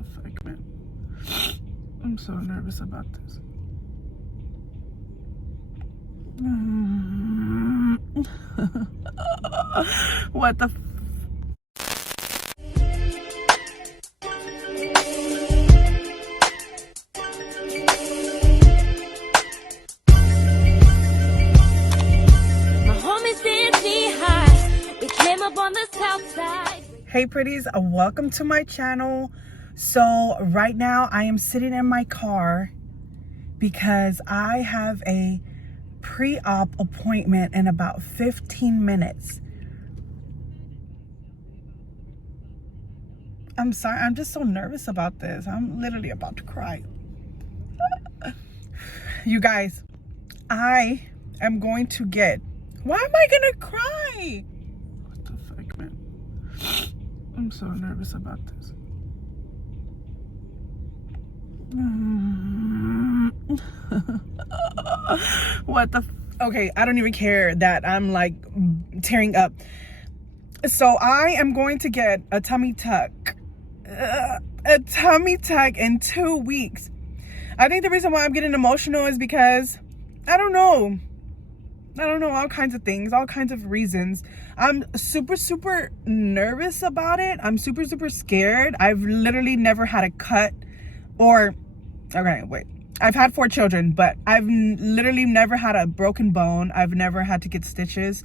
the fuck, man? I'm so nervous about this. What the Hey pretties, welcome to my channel. So right now I am sitting in my car because I have a pre-op appointment in about 15 minutes. I'm sorry, I'm just so nervous about this. I'm literally about to cry. You guys, I am going to get, why am I gonna cry? What the fuck, man? I'm so nervous about this. What the okay, I don't even care that I'm like tearing up. So I am going to get a tummy tuck. A tummy tuck in 2 weeks. I think the reason why I'm getting emotional is because I don't know, all kinds of things, all kinds of reasons. I'm super nervous about it. I'm super scared. I've literally never had a cut or, okay, wait. I've had 4 children, but I've literally never had a broken bone. I've never had to get stitches.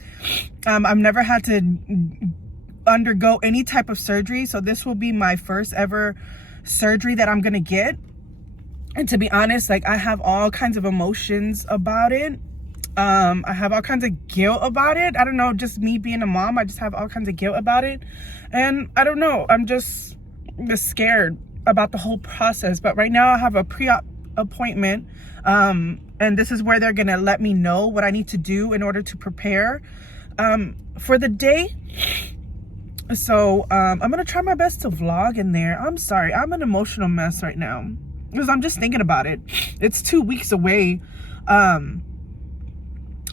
I've never had to undergo any type of surgery. So this will be my first ever surgery that I'm gonna get. And to be honest, like, I have all kinds of emotions about it. I have all kinds of guilt about it. I don't know, just me being a mom, I just have all kinds of guilt about it. And I don't know, I'm just scared about the whole process. But right now I have a pre-op appointment, and this is where they're gonna let me know what I need to do in order to prepare for the day. So I'm gonna try my best to vlog in there. I'm sorry, I'm an emotional mess right now because I'm just thinking about it. It's 2 weeks away.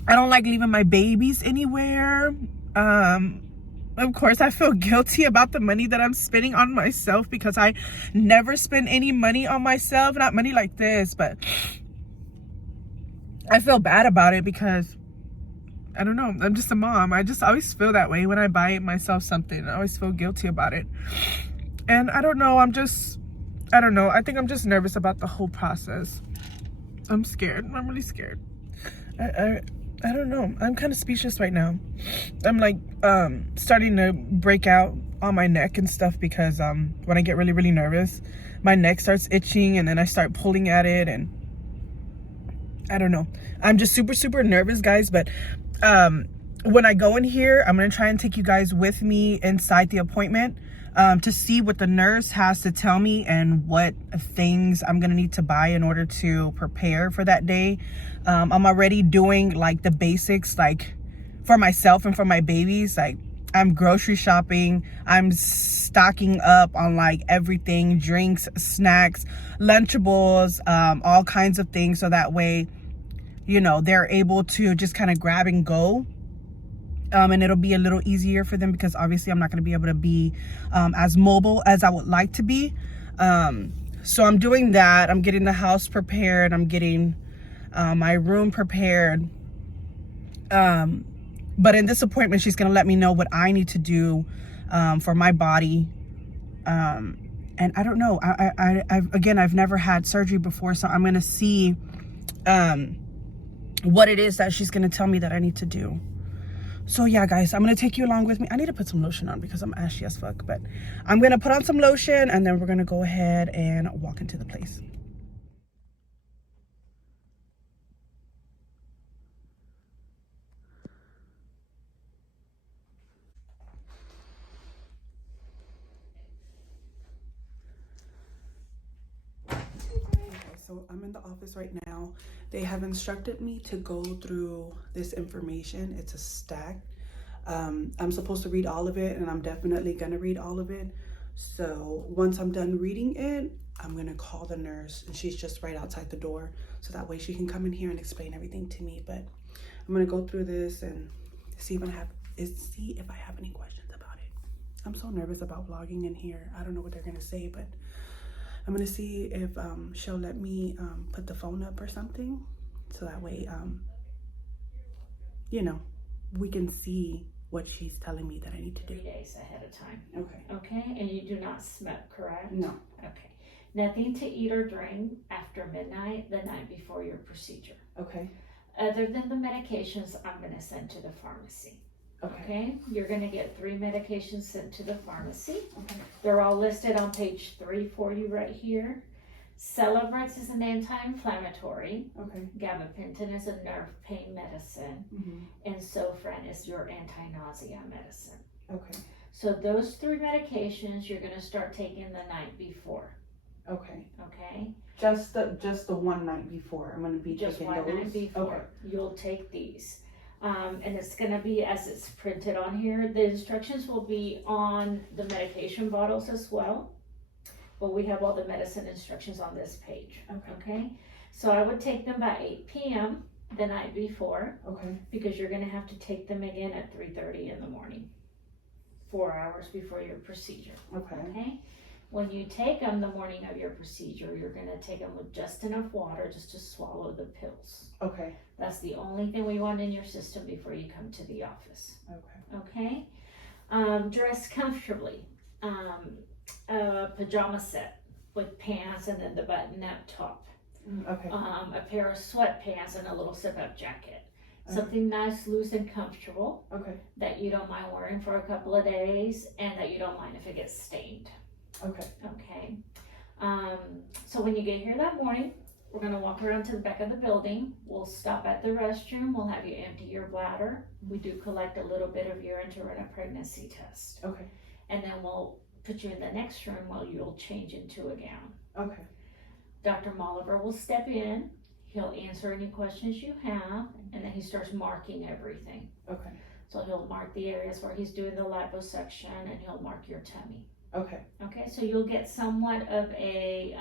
I don't like leaving my babies anywhere. Of course, I feel guilty about the money that I'm spending on myself because I never spend any money on myself. Not money like this, but I feel bad about it because, I don't know, I'm just a mom. I just always feel that way when I buy myself something. I always feel guilty about it. And I don't know, I don't know. I think I'm just nervous about the whole process. I'm scared. I'm really scared. I don't know. I'm kind of speechless right now. I'm like starting to break out on my neck and stuff because when I get really nervous, my neck starts itching and then I start pulling at it, and I don't know. I'm just super nervous, guys. But when I go in here, I'm gonna try and take you guys with me inside the appointment to see what the nurse has to tell me and what things I'm gonna need to buy in order to prepare for that day. I'm already doing like the basics, like for myself and for my babies. Like, I'm grocery shopping, I'm stocking up on like everything, drinks, snacks, Lunchables, all kinds of things, so that way, you know, they're able to just kind of grab and go. And it'll be a little easier for them because obviously I'm not going to be able to be as mobile as I would like to be. So I'm doing that. I'm getting the house prepared. I'm getting my room prepared. But in this appointment, she's going to let me know what I need to do for my body. And I don't know. I've never had surgery before, so I'm going to see what it is that she's going to tell me that I need to do. So yeah, guys, I'm gonna take you along with me. I need to put some lotion on because I'm ashy as fuck, but I'm gonna put on some lotion and then we're gonna go ahead and walk into the place. So I'm in the office right now. They have instructed me to go through this information. It's a stack. I'm supposed to read all of it, and I'm definitely gonna read all of it. So once I'm done reading it, I'm gonna call the nurse, and she's just right outside the door. So that way she can come in here and explain everything to me. But I'm gonna go through this and see if I have any questions about it. I'm so nervous about vlogging in here. I don't know what they're gonna say, but I'm gonna see if she'll let me put the phone up or something, so that way you know, we can see what she's telling me that I need to do. 3 days ahead of time. Okay. Okay, and you do not smoke, correct? No. Okay. Nothing to eat or drink after midnight the night before your procedure. Okay. Other than the medications I'm going to send to the pharmacy. Okay. Okay? You're going to get 3 medications sent to the pharmacy. Okay. They're all listed on page 3 for you right here. Celebrex is an anti-inflammatory. Okay. Gabapentin is a nerve pain medicine. Mm-hmm. And Zofran is your anti-nausea medicine. Okay. So those 3 medications you're going to start taking the night before. Okay. Okay? Just the one night before. I'm gonna be Just taking one those. night before. Okay. You'll take these. And it's going to be as it's printed on here. The instructions will be on the medication bottles as well. But we have all the medicine instructions on this page. Okay. Okay? So I would take them by 8 p.m. the night before. Okay. Because you're going to have to take them again at 3:30 in the morning. 4 hours before your procedure. Okay. Okay? When you take them the morning of your procedure, you're going to take them with just enough water just to swallow the pills. Okay. That's the only thing we want in your system before you come to the office. Okay. Okay? Dress comfortably. A pajama set with pants and then the button-up top. Okay. A pair of sweatpants and a little zip-up jacket. Okay. Something nice, loose, and comfortable Okay. that you don't mind wearing for a couple of days and that you don't mind if it gets stained. Okay. Okay. So when you get here that morning, we're going to walk around to the back of the building. We'll stop at the restroom. We'll have you empty your bladder. We do collect a little bit of urine to run a pregnancy test. Okay. And then we'll put you in the next room while you'll change into a gown. Okay. Dr. Molliver will step in. He'll answer any questions you have, and then he starts marking everything. Okay. So he'll mark the areas where he's doing the liposuction, and he'll mark your tummy. Okay. Okay, so you'll get somewhat of a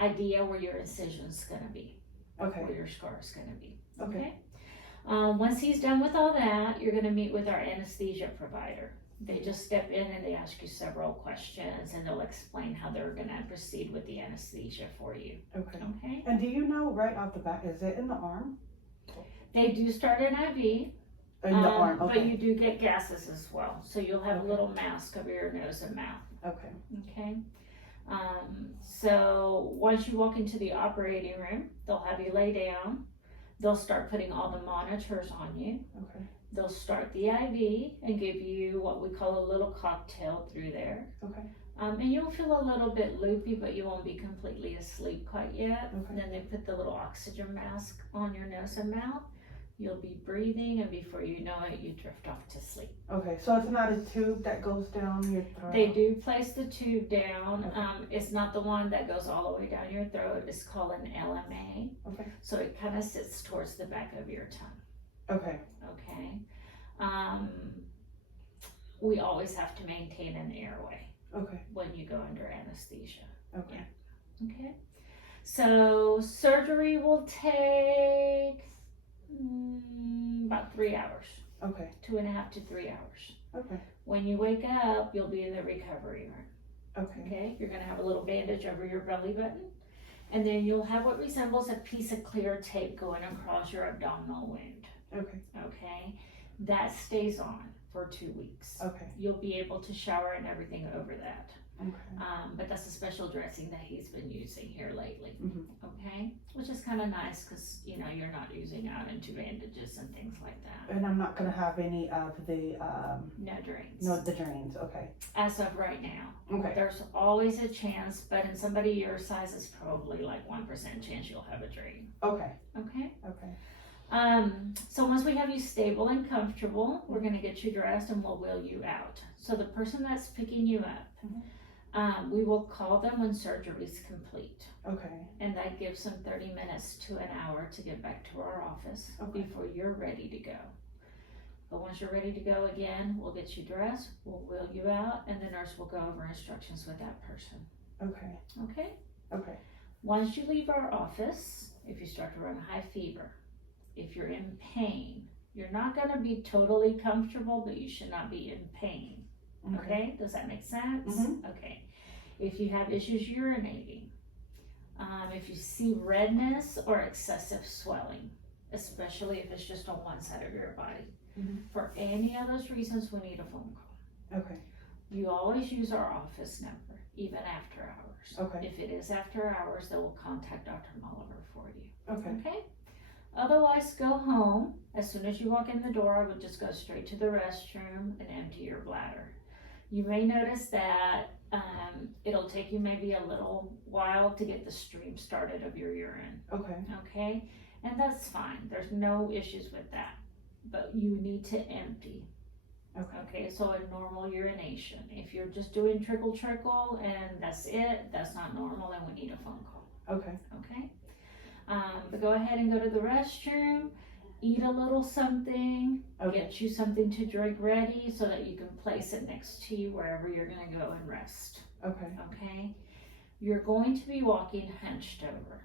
idea where your incision's gonna be, Okay. where your scar's gonna be. Okay. Once he's done with all that, you're gonna meet with our anesthesia provider. They just step in and they ask you several questions, and they'll explain how they're gonna proceed with the anesthesia for you. Okay. Okay? And do you know right off the bat, is it in the arm? They do start an IV, In the arm. but Okay. you do get gases as well. So you'll have Okay. a little mask over your nose and mouth. Okay. Okay. So once you walk into the operating room, they'll have you lay down. They'll start putting all the monitors on you. Okay. They'll start the IV and give you what we call a little cocktail through there. Okay. And you'll feel a little bit loopy, but you won't be completely asleep quite yet. Okay. And then they put the little oxygen mask on your nose and mouth. You'll be breathing, and before you know it, you drift off to sleep. Okay. So it's not a tube that goes down your throat? They do place the tube down. Okay. It's not the one that goes all the way down your throat. It's called an LMA. Okay. So it kind of sits towards the back of your tongue. Okay. Okay. We always have to maintain an airway Okay. when you go under anesthesia. Okay. Okay. So surgery will take about 3 hours, Okay. 2.5 to 3 hours. Okay. When you wake up, you'll be in the recovery room. Okay. Okay, you're gonna have a little bandage over your belly button, and then you'll have what resembles a piece of clear tape going across your abdominal wound. Okay. Okay, that stays on for 2 weeks. Okay. You'll be able to shower and everything over that. Okay. But that's a special dressing that he's been using here lately. Mhm. Okay, which is kind of nice because you know you're not using out into bandages and things like that. And I'm not gonna have any of the No drains. no, the drains. Okay. As of right now. Okay. There's always a chance, but in somebody your size, it's probably like 1% chance you'll have a drain. Okay. Okay. Okay. So once we have you stable and comfortable, we're gonna get you dressed and we'll wheel you out. So the person that's picking you up, we will call them when surgery is complete, Okay. and that gives them 30 minutes to an hour to get back to our office Okay. before you're ready to go. But once you're ready to go again, we'll get you dressed, we'll wheel you out, and the nurse will go over instructions with that person. Okay. Okay? Okay. Once you leave our office, if you start to run high fever, if you're in pain, you're not going to be totally comfortable, but you should not be in pain. Okay? Does that make sense? Mhm. Okay. If you have issues urinating, if you see redness or excessive swelling, especially if it's just on one side of your body. For any of those reasons, we need a phone call. Okay. You always use our office number, even after hours. Okay. If it is after hours, they will contact Dr. Molliver for you. Okay. Okay? Otherwise, go home. As soon as you walk in the door, I would just go straight to the restroom and empty your bladder. You may notice that it'll take you maybe a little while to get the stream started of your urine. Okay. Okay? And that's fine. There's no issues with that. But you need to empty. Okay. Okay, so a normal urination. If you're just doing trickle and that's it, that's not normal, and we need a phone call. Okay. Okay? But go ahead and go to the restroom, eat a little something, Okay. get you something to drink ready so that you can place it next to you wherever you're going to go and rest. Okay. Okay? You're going to be walking hunched over,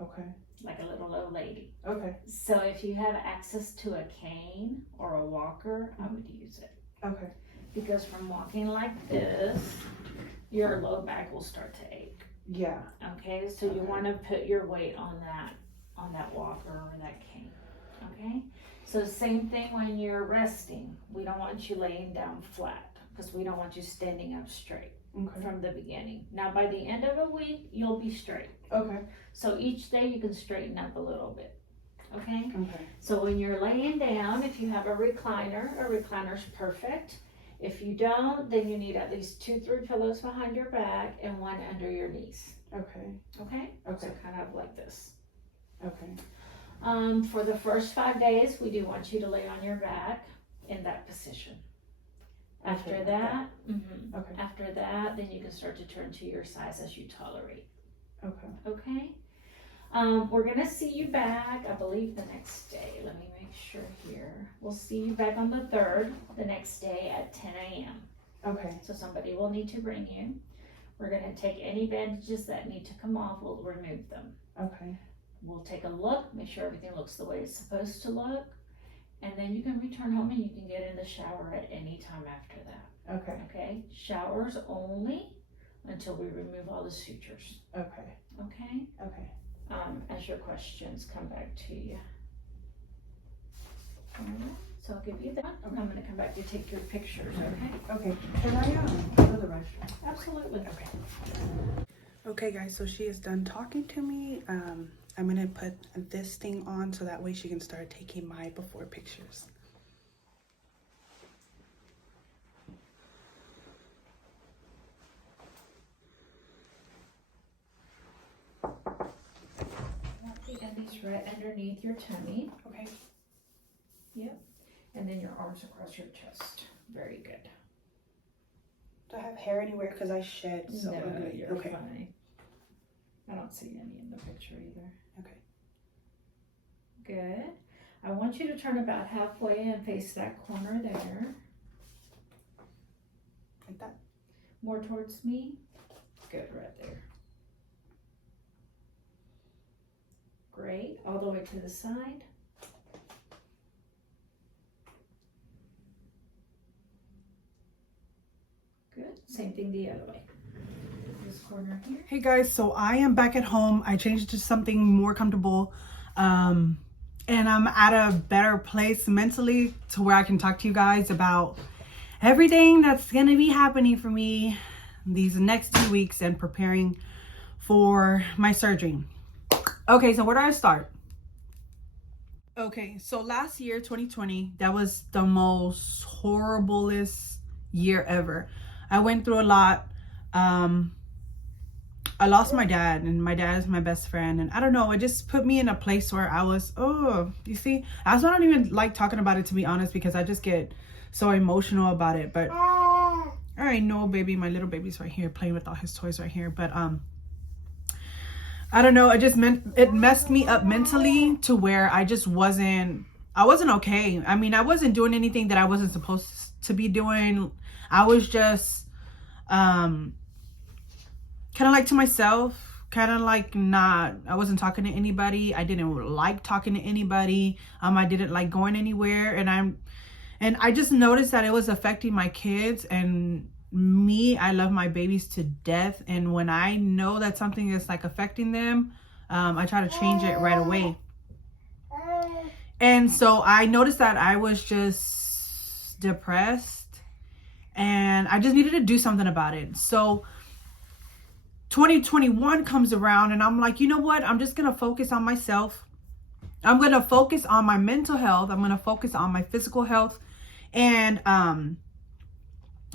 Okay. like a little old lady. Okay. So if you have access to a cane or a walker, I would use it. Okay. Because from walking like this, your low back will start to ache. Yeah. Okay, so you want to put your weight on that walker or that cane. Okay, so same thing when you're resting. We don't want you laying down flat because we don't want you standing up straight Okay. from the beginning. Now by the end of a week, you'll be straight. Okay. So each day you can straighten up a little bit. Okay, Okay. so when you're laying down, if you have a recliner's perfect. If you don't, then you need at least 2-3 pillows behind your back and one under your knees. Okay. Okay? Okay. So kind of like this. Okay. For the first 5 days, we do want you to lay on your back in that position. After Okay, that, Okay. after that, then you can start to turn to your size as you tolerate. Okay. Okay? We're gonna see you back, I believe, the next day. Let me make sure here. We'll see you back on the 3rd, the next day at 10 a.m. Okay. So somebody will need to bring you. We're gonna take any bandages that need to come off, we'll remove them. Okay. We'll take a look, make sure everything looks the way it's supposed to look, and then you can return home and you can get in the shower at any time after that. Okay. Okay? Showers only until we remove all the sutures. Okay. Okay? Okay. As your questions come back to you. Alright, so I'll give you that. I'm gonna come back to take your pictures, okay? Okay. Can I go to the restroom? Absolutely. Okay. Okay, guys. So she is done talking to me. I'm gonna put this thing on so that way she can start taking my before pictures. And these right underneath your tummy. Okay. And then your arms across your chest. Very good. Do I have hair anywhere? Because I shed. So No, I'm gonna- you're okay. fine. I don't see any in the picture either. Okay. Good. I want you to turn about halfway and face that corner there. Like that. More towards me. Good, right there. Great. All the way to the side. Good. Same thing the other way. This corner here. Hey guys, so I am back at home. I changed to something more comfortable. And I'm at a better place mentally to where I can talk to you guys about everything that's gonna be happening for me these next 2 weeks and preparing for my surgery. Okay, so where do I start? Okay, so last year, 2020, that was the most horriblest year ever. I went through a lot. I lost my dad, and my dad is my best friend, and I don't know, it just put me in a place where I was, you see, I don't even like talking about it, to be honest, because I just get so emotional about it. But all right, no, baby, my little baby's right here playing with all his toys right here. But I don't know, it messed me up mentally to where I wasn't okay. I mean, I wasn't doing anything that I wasn't supposed to be doing. I was just kind of like to myself, kind of like I wasn't talking to anybody. I didn't like talking to anybody. I didn't like going anywhere, and I just noticed that it was affecting my kids, and me, I love my babies to death. And when I know that something is like affecting them, I try to change it right away. And so I noticed that I was just depressed and I just needed to do something about it. So 2021 comes around and I'm like, you know what? I'm just going to focus on myself. I'm going to focus on my mental health. I'm going to focus on my physical health. And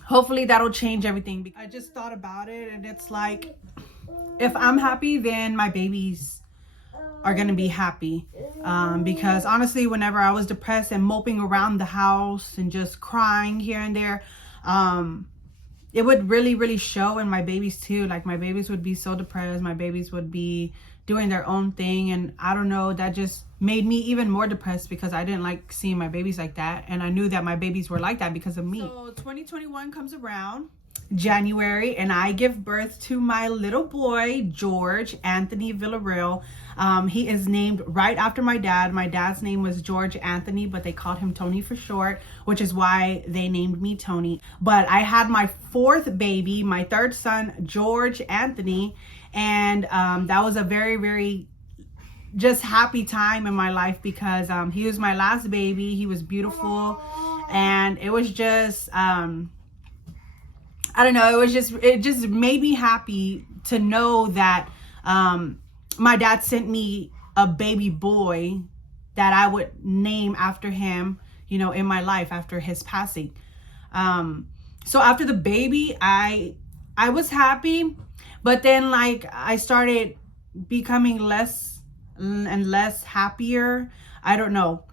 hopefully that'll change everything. I just thought about it and it's like, if I'm happy, then my babies are going to be happy. Because honestly, whenever I was depressed and moping around the house and just crying here and there, it would really show in my babies too. Like my babies would be so depressed. My babies would be doing their own thing. And I don't know, that just made me even more depressed because I didn't like seeing my babies like that. And I knew that my babies were like that because of me. So 2021 comes around, January, and I give birth to my little boy, George Anthony Villarreal. He is named right after my dad. My dad's name was George Anthony, but they called him Tony for short, which is why they named me Tony. But I had my fourth baby, my third son, George Anthony, and that was a very just happy time in my life because he was my last baby. He was beautiful, and it was just I don't know, it just made me happy to know that my dad sent me a baby boy that I would name after him, you know, in my life after his passing. So after the baby, I was happy, but then like I started becoming less and less happier. I don't know.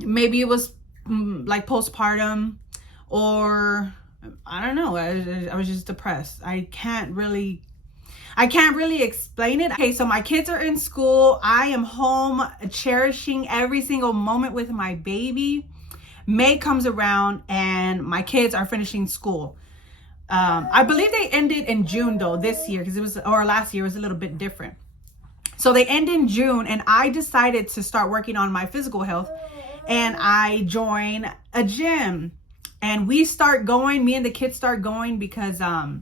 Maybe it was like postpartum, or I don't know. I was just depressed. I can't really explain it. Okay, so my kids are in school. I am home cherishing every single moment with my baby. May comes around and my kids are finishing school. I believe they ended in June though this year, because last year was a little bit different. So they end in June and I decided to start working on my physical health, and I join a gym. And we start going, me and the kids start going because I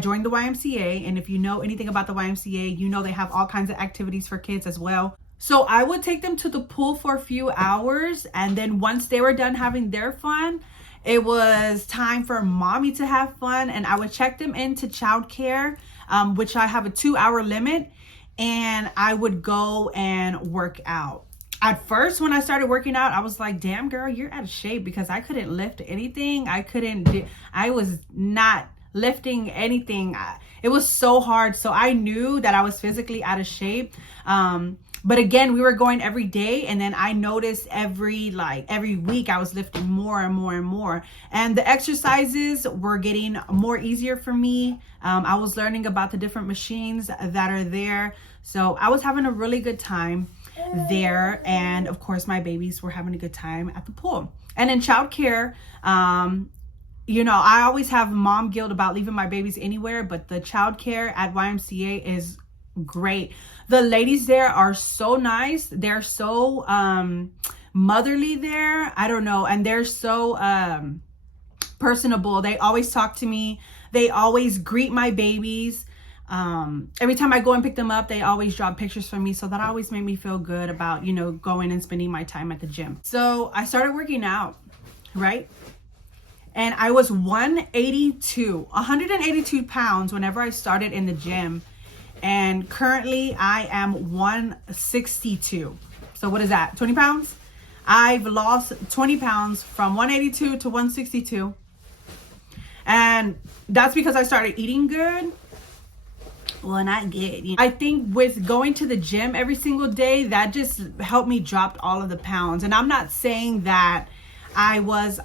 joined the YMCA. And if you know anything about the YMCA, you know they have all kinds of activities for kids as well. So I would take them to the pool for a few hours. And then once they were done having their fun, it was time for mommy to have fun. And I would check them into childcare, which I have a 2-hour limit. And I would go and work out. At first, when I started working out, I was like, damn girl, you're out of shape, because I couldn't lift anything. I was not lifting anything. It was so hard. So I knew that I was physically out of shape. But again, we were going every day. And then I noticed every week I was lifting more and more and more. And the exercises were getting more easier for me. I was learning about the different machines that are there. So I was having a really good time there. And of course my babies were having a good time at the pool. And in childcare, you know, I always have mom guilt about leaving my babies anywhere, but the childcare at YMCA is great. The ladies there are so nice. They're so motherly there. I don't know. And they're so personable. They always talk to me. They always greet my babies. Every time I go and pick them up, they always drop pictures for me. So that always made me feel good about, you know, going and spending my time at the gym. So I started working out, right? And I was 182 pounds whenever I started in the gym. And currently I am 162. So what is that? 20 pounds? I've lost 20 pounds from 182 to 162. And that's because I started eating good. Well, not good. You know, I think with going to the gym every single day, that just helped me drop all of the pounds. And I'm not saying that I was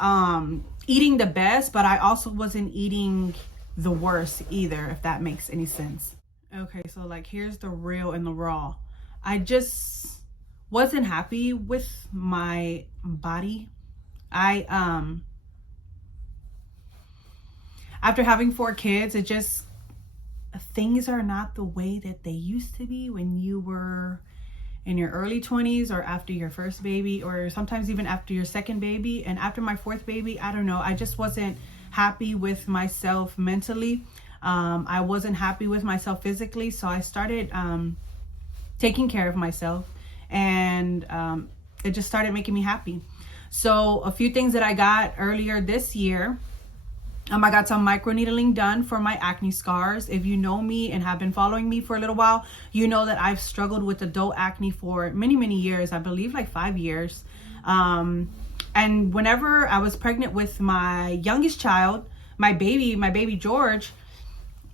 eating the best, but I also wasn't eating the worst either, if that makes any sense. Okay, so like here's the real and the raw. I just wasn't happy with my body. After having 4 kids, it just, things are not the way that they used to be when you were in your early 20s or after your first baby, or sometimes even after your second baby. And after my 4th baby, I don't know, I just wasn't happy with myself mentally. I wasn't happy with myself physically, so I started taking care of myself, and it just started making me happy. So a few things that I got earlier this year, I got some microneedling done for my acne scars. If you know me and have been following me for a little while, you know that I've struggled with adult acne for many years. I believe like 5 years. And whenever I was pregnant with my youngest child, my baby George,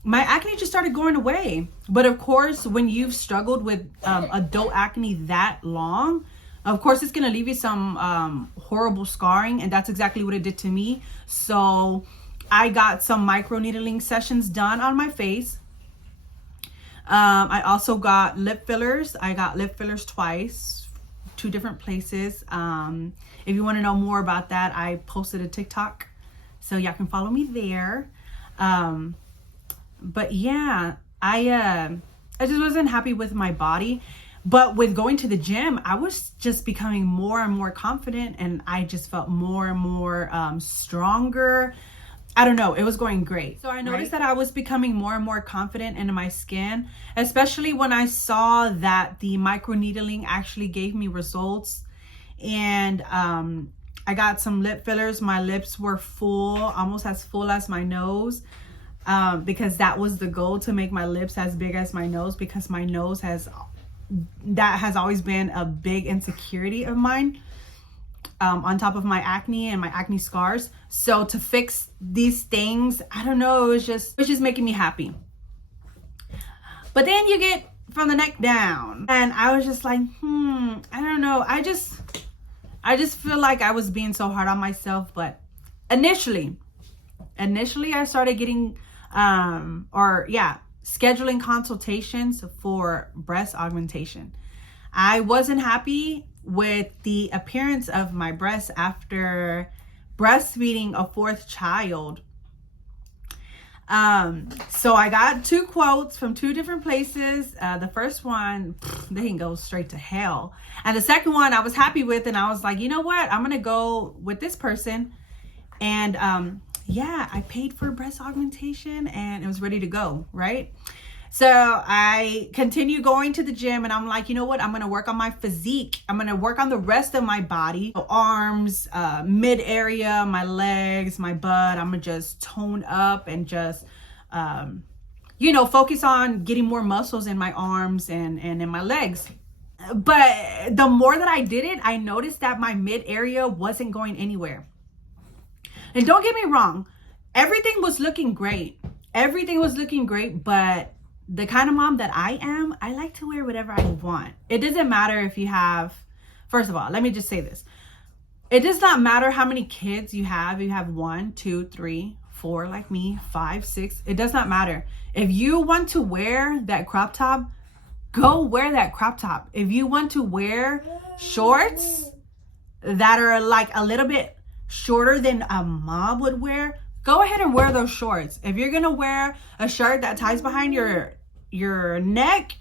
my acne just started going away. But of course, when you've struggled with adult acne that long, of course, it's going to leave you some horrible scarring. And that's exactly what it did to me. So I got some microneedling sessions done on my face. I also got lip fillers. I got lip fillers twice, 2 different places. If you want to know more about that, I posted a TikTok, so y'all can follow me there. But yeah, I just wasn't happy with my body. But with going to the gym, I was just becoming more and more confident, and I just felt more and more stronger. I don't know, it was going great. So I noticed that I was becoming more and more confident in my skin, especially when I saw that the microneedling actually gave me results. And I got some lip fillers. My lips were full, almost as full as my nose, because that was the goal, to make my lips as big as my nose, because my nose has always been a big insecurity of mine. On top of my acne and my acne scars. So to fix these things, I don't know, it was just making me happy. But then you get from the neck down, and I was just like, I don't know. I just feel like I was being so hard on myself. But initially I started getting scheduling consultations for breast augmentation. I wasn't happy with the appearance of my breasts after breastfeeding a 4th child. So I got 2 quotes from 2 different places. The first one, they can go straight to hell. And the second one I was happy with, and I was like, you know what? I'm going to go with this person. And I paid for breast augmentation, and it was ready to go, right? So I continue going to the gym, and I'm like, you know what? I'm going to work on my physique. I'm going to work on the rest of my body, arms, mid area, my legs, my butt. I'm going to just tone up and just, focus on getting more muscles in my arms and in my legs. But the more that I did it, I noticed that my mid area wasn't going anywhere. And don't get me wrong, everything was looking great. But the kind of mom that I am, I like to wear whatever I want. It doesn't matter if you have, first of all, let me just say this. It does not matter how many kids you have. You have 1, 2, 3, 4 like me, 5, 6. It does not matter. If you want to wear that crop top, go wear that crop top. If you want to wear shorts that are like a little bit shorter than a mom would wear, go ahead and wear those shorts. If you're gonna wear a shirt that ties behind your neck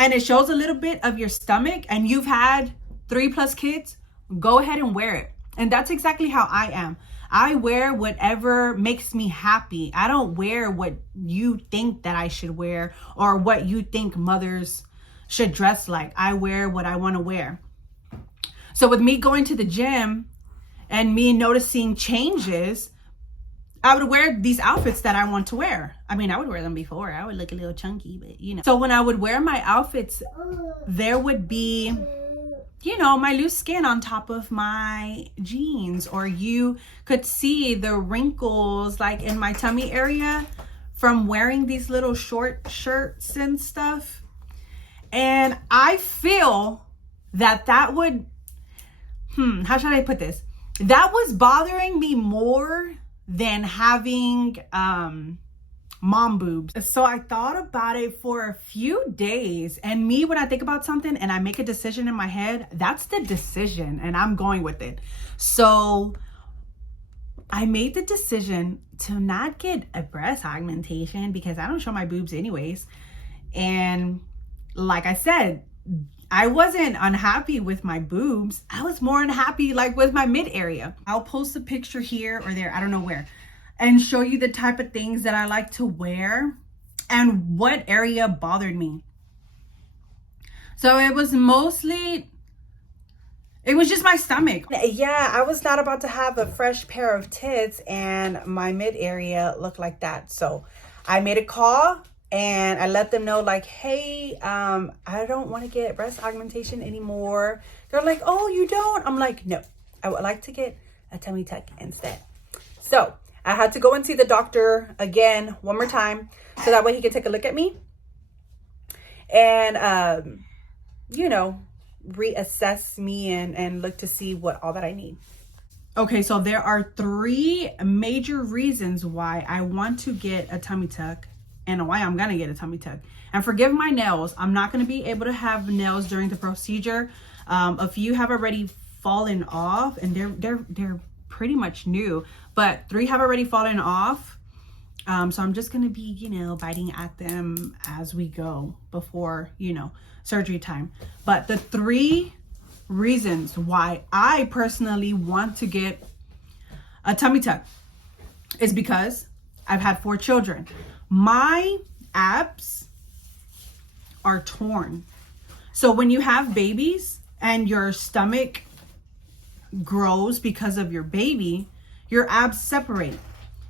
and it shows a little bit of your stomach, and you've had 3+ kids, go ahead and wear it. And that's exactly how I am. I wear whatever makes me happy. I don't wear what you think that I should wear or what you think mothers should dress like. I wear what I want to wear. So with me going to the gym and me noticing changes, I would wear these outfits that I want to wear. I mean, I would wear them before. I would look a little chunky, but So when I would wear my outfits, there would be, my loose skin on top of my jeans, or you could see the wrinkles like in my tummy area from wearing these little short shirts and stuff. And I feel that would, how should I put this? That was bothering me more than having mom boobs. So I thought about it for a few days, and me, when I think about something and I make a decision in my head, that's the decision and I'm going with it. So I made the decision to not get a breast augmentation because I don't show my boobs anyways. And like I said, I wasn't unhappy with my boobs. I was more unhappy like with my mid area. I'll post a picture here or there, I don't know where. and show you the type of things that I like to wear and what area bothered me. So it was just my stomach. Yeah, I was not about to have a fresh pair of tits and my mid area looked like that. So I made a call and I let them know like, hey, I don't want to get breast augmentation anymore. They're like, oh, you don't? I'm like, no, I would like to get a tummy tuck instead. So I had to go and see the doctor again one more time so that way he could take a look at me and, you know, reassess me and look to see what all that I need. Okay, so there are 3 major reasons why I want to get a tummy tuck and why I'm gonna get a tummy tuck. And forgive my nails, I'm not gonna be able to have nails during the procedure. A few have already fallen off and they're pretty much new, but 3 have already fallen off. So I'm just gonna be, you know, biting at them as we go before, you know, surgery time. But the 3 reasons why I personally want to get a tummy tuck is because I've had 4 children. My abs are torn. So when you have babies and your stomach grows because of your baby, your abs separate.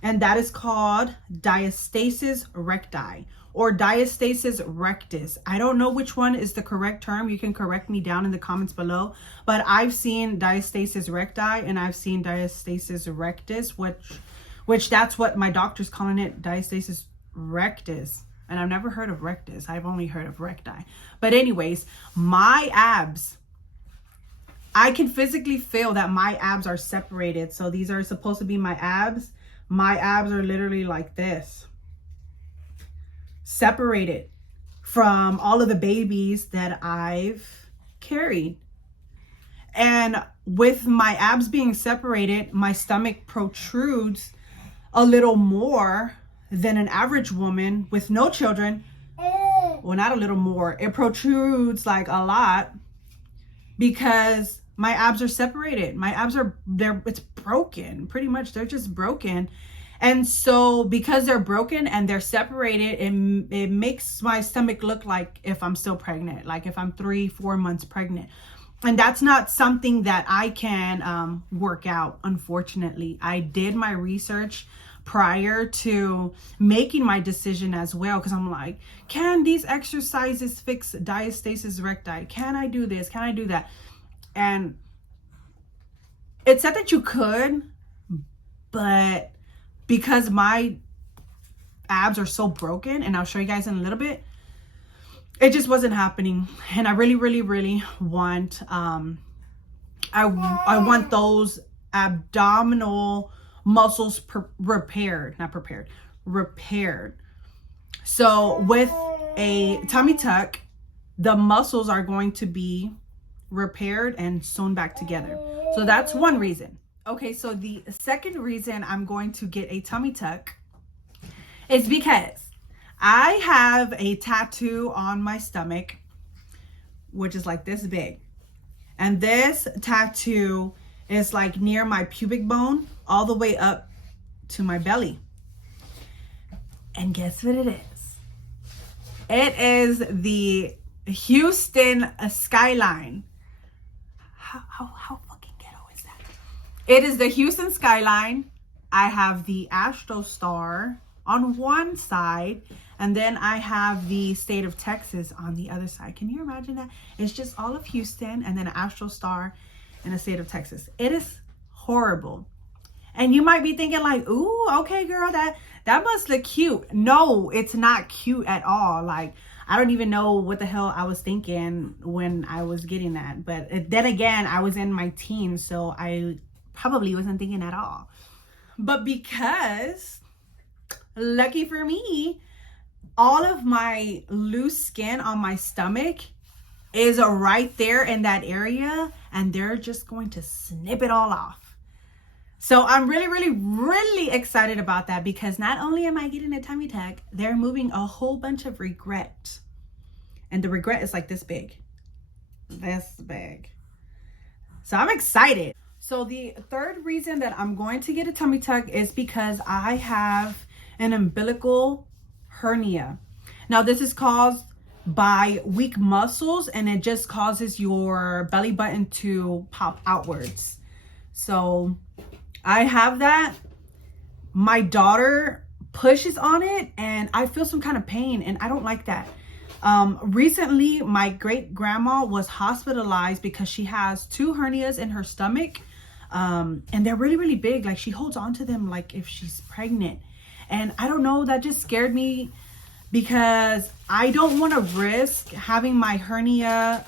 And that is called diastasis recti or diastasis rectus. I don't know which one is the correct term. You can correct me down in the comments below. But I've seen diastasis recti and I've seen diastasis rectus, which that's what my doctor's calling it, diastasis rectus. And I've never heard of rectus. I've only heard of recti. But anyways, my abs, I can physically feel that my abs are separated. So these are supposed to be my abs. My abs are literally like this, separated from all of the babies that I've carried. And with my abs being separated, my stomach protrudes a little more than an average woman with no children. Well, not a little more. It protrudes like a lot because my abs are separated. My abs are, it's broken. Pretty much, they're just broken. And so because they're broken and they're separated, it makes my stomach look like if I'm still pregnant, like if I'm 3-4 months pregnant. And that's not something that I can work out, unfortunately. I did my research prior to making my decision as well, because I'm like, can these exercises fix diastasis recti? Can I do this? Can I do that? And it said that you could, but because my abs are so broken, and I'll show you guys in a little bit, it just wasn't happening. And I really, really, really want, I want those abdominal muscles repaired. So with a tummy tuck, the muscles are going to be repaired and sewn back together. So that's one reason. Okay, so the second reason I'm going to get a tummy tuck is because I have a tattoo on my stomach, which is like this big. And this tattoo is like near my pubic bone, all the way up to my belly. And guess what it is? It is the Houston skyline. How fucking ghetto is that? It is the Houston skyline. I have the Astro Star on one side, and then I have the state of Texas on the other side. Can you imagine that? It's just all of Houston and then an Astro Star in the state of Texas. It is horrible. And you might be thinking like, ooh, okay, girl, that must look cute. No, it's not cute at all. Like, I don't even know what the hell I was thinking when I was getting that. But then again, I was in my teens, so I probably wasn't thinking at all. But because, lucky for me, all of my loose skin on my stomach is right there in that area, and they're just going to snip it all off. So I'm really, really, really excited about that, because not only am I getting a tummy tuck, they're removing a whole bunch of regret. And the regret is like this big. This big. So I'm excited. So the third reason that I'm going to get a tummy tuck is because I have an umbilical hernia. Now this is caused by weak muscles, and it just causes your belly button to pop outwards. So I have that. My daughter pushes on it and I feel some kind of pain, and I don't like that. Recently my great grandma was hospitalized because she has 2 hernias in her stomach, and they're really, really big. Like, she holds on to them like if she's pregnant, and I don't know, that just scared me because I don't want to risk having my hernia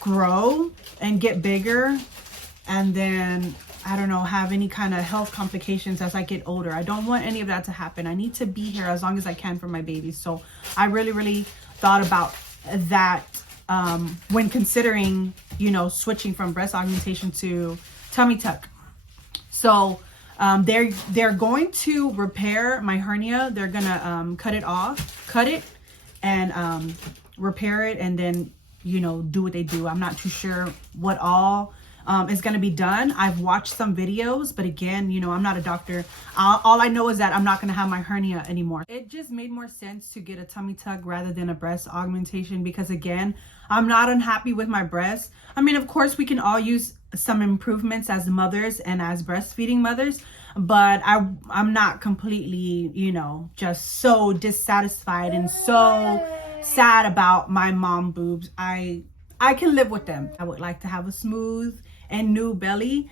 grow and get bigger, and then I don't know, have any kind of health complications as I get older. I don't want any of that to happen. I need to be here as long as I can for my babies. So I really, really thought about that when considering, you know, switching from breast augmentation to tummy tuck. So they're going to repair my hernia. They're gonna cut it and repair it, and then, you know, do what they do. I'm not too sure what all is going to be done. I've watched some videos, but again, you know, I'm not a doctor. All I know is that I'm not going to have my hernia anymore. It just made more sense to get a tummy tuck rather than a breast augmentation, because again, I'm not unhappy with my breasts. I mean, of course, we can all use some improvements as mothers and as breastfeeding mothers, but I'm not completely, you know, just so dissatisfied and so sad about my mom boobs. I can live with them. I would like to have a smooth and new belly,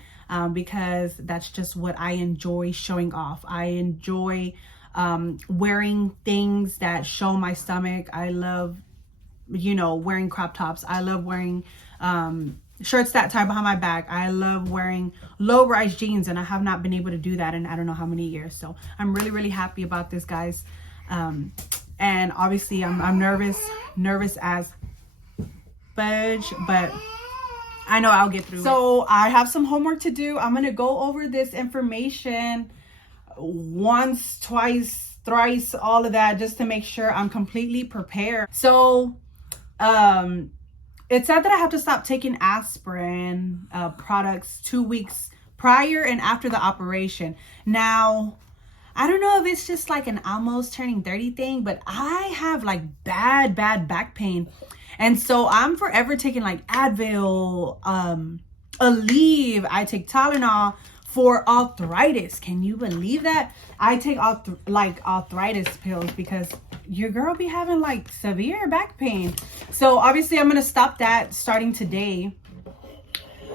because that's just what I enjoy showing off. I enjoy wearing things that show my stomach. I love, you know, wearing crop tops. I love wearing shirts that tie behind my back. I love wearing low-rise jeans, and I have not been able to do that in I don't know how many years. So I'm really, really happy about this, guys. And obviously I'm nervous as fudge, but I know I'll get through it. So I have some homework to do. I'm gonna go over this information once, twice, thrice, all of that, just to make sure I'm completely prepared. So it said that I have to stop taking aspirin products 2 weeks prior and after the operation. Now, I don't know if it's just like an almost turning 30 thing, but I have like bad back pain. And so I'm forever taking like Advil, Aleve. I take Tylenol for arthritis. Can you believe that? I take arthritis pills because your girl be having like severe back pain. So obviously I'm going to stop that starting today.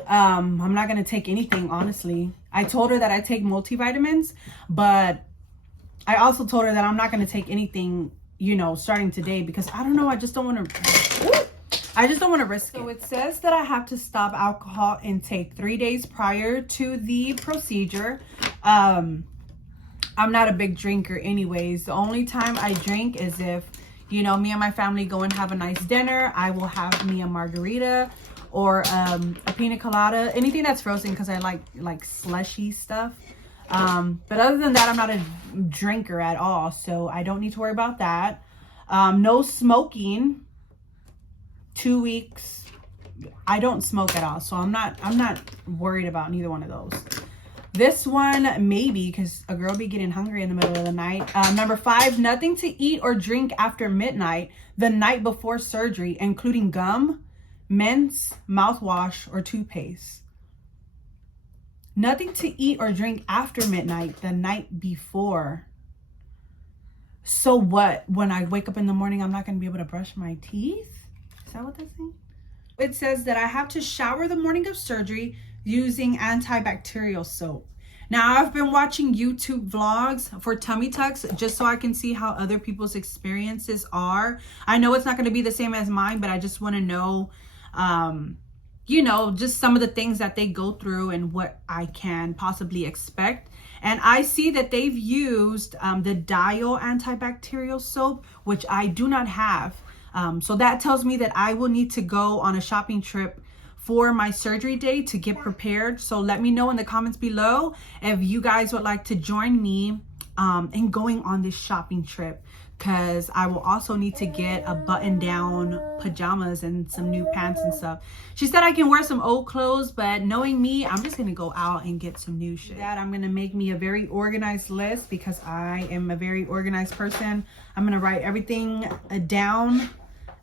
I'm not going to take anything, honestly. I told her that I take multivitamins, but I also told her that I'm not going to take anything, you know, starting today, because I don't know, I just don't want to risk it. So it says that I have to stop alcohol intake 3 days prior to the procedure. I'm not a big drinker anyways. The only time I drink is if, you know, me and my family go and have a nice dinner. I will have me a margarita or a pina colada, anything that's frozen, because I like slushy stuff. But other than that, I'm not a drinker at all, so I don't need to worry about that. No smoking, 2 weeks. I don't smoke at all, so I'm not worried about neither one of those. This one, maybe, because a girl be getting hungry in the middle of the night. Number 5, nothing to eat or drink after midnight the night before surgery, including gum, mints, mouthwash, or toothpaste. Nothing to eat or drink after midnight the night before. So what? When I wake up in the morning, I'm not going to be able to brush my teeth? Is that what that's saying? It says that I have to shower the morning of surgery using antibacterial soap. Now, I've been watching YouTube vlogs for tummy tucks just so I can see how other people's experiences are. I know it's not going to be the same as mine, but I just want to know, you know, just some of the things that they go through and what I can possibly expect. And I see that they've used the Dial antibacterial soap, which I do not have. So that tells me that I will need to go on a shopping trip for my surgery day to get prepared. So let me know in the comments below if you guys would like to join me and going on this shopping trip, because I will also need to get a button down pajamas and some new pants and stuff. She said I can wear some old clothes, but knowing me, I'm just gonna go out and get some new shit. That I'm gonna make me a very organized list, because I am a very organized person. I'm gonna write everything down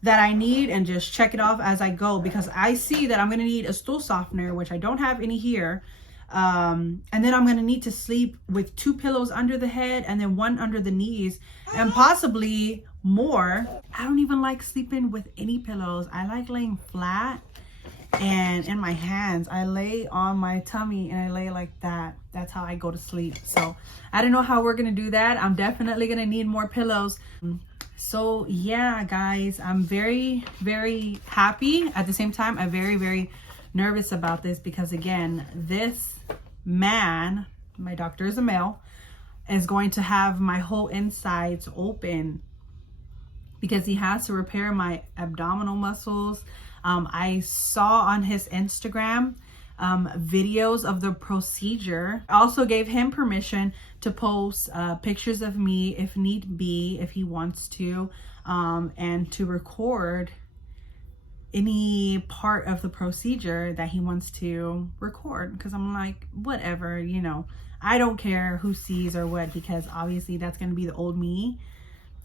that I need and just check it off as I go, because I see that I'm gonna need a stool softener, which I don't have any here. And then I'm gonna need to sleep with 2 pillows under the head and then 1 under the knees, and possibly more. I don't even like sleeping with any pillows. I like laying flat, and in my hands I lay on my tummy and I lay like that. That's how I go to sleep. So I don't know how we're gonna do that. I'm definitely gonna need more pillows. So yeah, guys, I'm very, very happy. At the same time, I'm very, very nervous about this, because again, this man, my doctor is a male, is going to have my whole insides open, because he has to repair my abdominal muscles. I saw on his Instagram videos of the procedure. I also gave him permission to post pictures of me if need be, if he wants to, and to record any part of the procedure that he wants to record, because I'm like, whatever, you know, I don't care who sees or what, because obviously that's going to be the old me,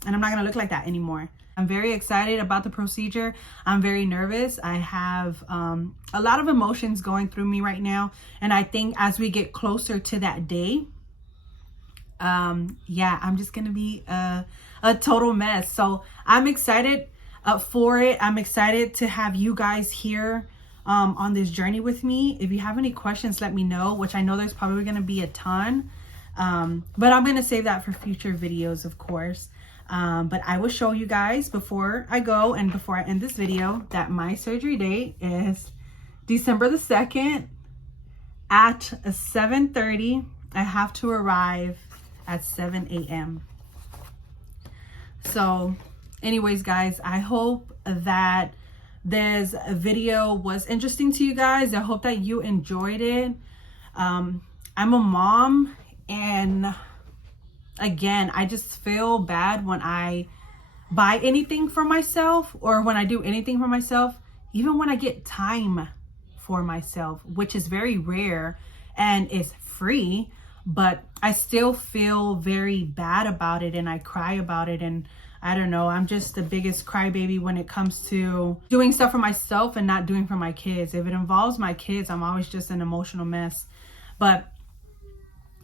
and I'm not going to look like that anymore. I'm very excited about the procedure. I'm very nervous. I have a lot of emotions going through me right now, and I think as we get closer to that day, yeah, I'm just going to be a total mess. So I'm excited for it. I'm excited to have you guys here on this journey with me. If you have any questions, let me know, which I know there's probably going to be a ton, but I'm going to save that for future videos, of course. But I will show you guys before I go and before I end this video that my surgery date is December the 2nd at 7:30. I have to arrive at 7 a.m. So anyways, guys, I hope that this video was interesting to you guys. I hope that you enjoyed it. I'm a mom, and again, I just feel bad when I buy anything for myself, or when I do anything for myself, even when I get time for myself, which is very rare and is free, but I still feel very bad about it, and I cry about it. And I don't know, I'm just the biggest crybaby when it comes to doing stuff for myself and not doing for my kids. If it involves my kids, I'm always just an emotional mess. But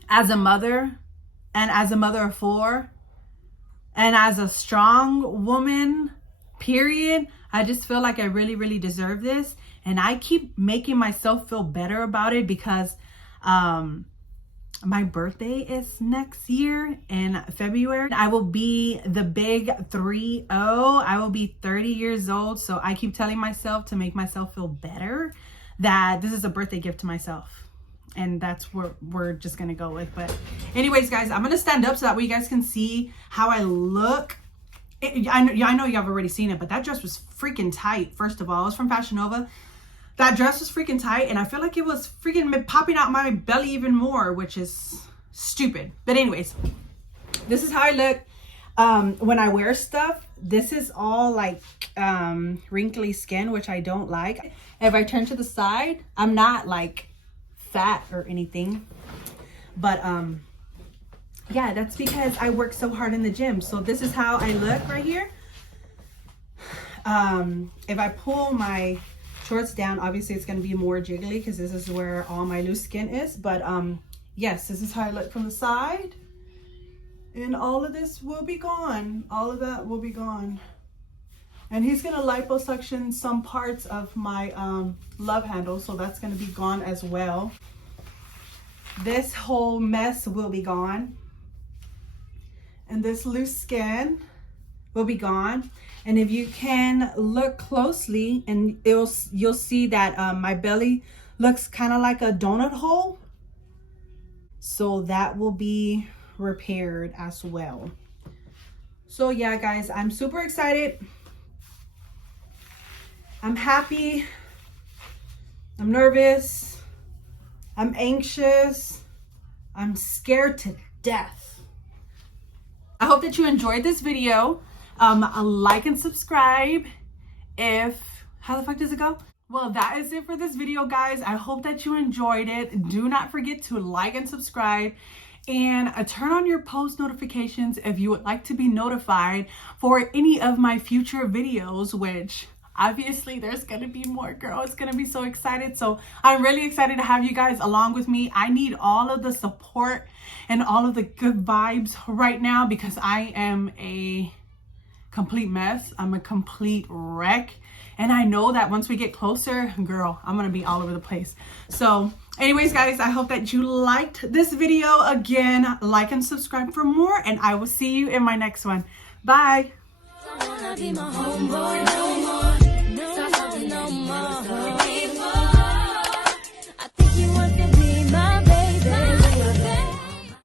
as a mother, and as a mother of 4, and as a strong woman, period, I just feel like I really, really deserve this. And I keep making myself feel better about it, because my birthday is next year in February. I will be the big 30. I will be 30 years old. So I keep telling myself to make myself feel better that this is a birthday gift to myself. And that's what we're just gonna go with. But anyways, guys, I'm gonna stand up so that way you guys can see how I look. I know you have already seen it, but that dress was freaking tight. First of all, it was from Fashion Nova. That dress was freaking tight, and I feel like it was freaking popping out my belly even more, which is stupid. But anyways, this is how I look when I wear stuff. This is all like wrinkly skin, which I don't like. If I turn to the side, I'm not like fat or anything, but yeah, that's because I work so hard in the gym. So this is how I look right here. If I pull my shorts down, obviously it's going to be more jiggly, because this is where all my loose skin is. But yes, this is how I look from the side, and all of this will be gone. All of that will be gone. And he's gonna liposuction some parts of my love handle, so that's gonna be gone as well. This whole mess will be gone, and this loose skin will be gone. And if you can look closely, and you'll see that my belly looks kind of like a donut hole, so that will be repaired as well. So yeah, guys, I'm super excited. I'm happy, I'm nervous, I'm anxious, I'm scared to death. I hope that you enjoyed this video. Like and subscribe how the fuck does it go? Well, that is it for this video, guys. I hope that you enjoyed it. Do not forget to like and subscribe, and turn on your post notifications if you would like to be notified for any of my future videos, which obviously there's gonna be more, girl. It's gonna be so excited. So I'm really excited to have you guys along with me. I need all of the support and all of the good vibes right now because I am a complete mess. I'm a complete wreck. And I know that once we get closer, girl, I'm gonna be all over the place. So anyways, guys, I hope that you liked this video. Again, like and subscribe for more, and I will see you in my next one. Bye.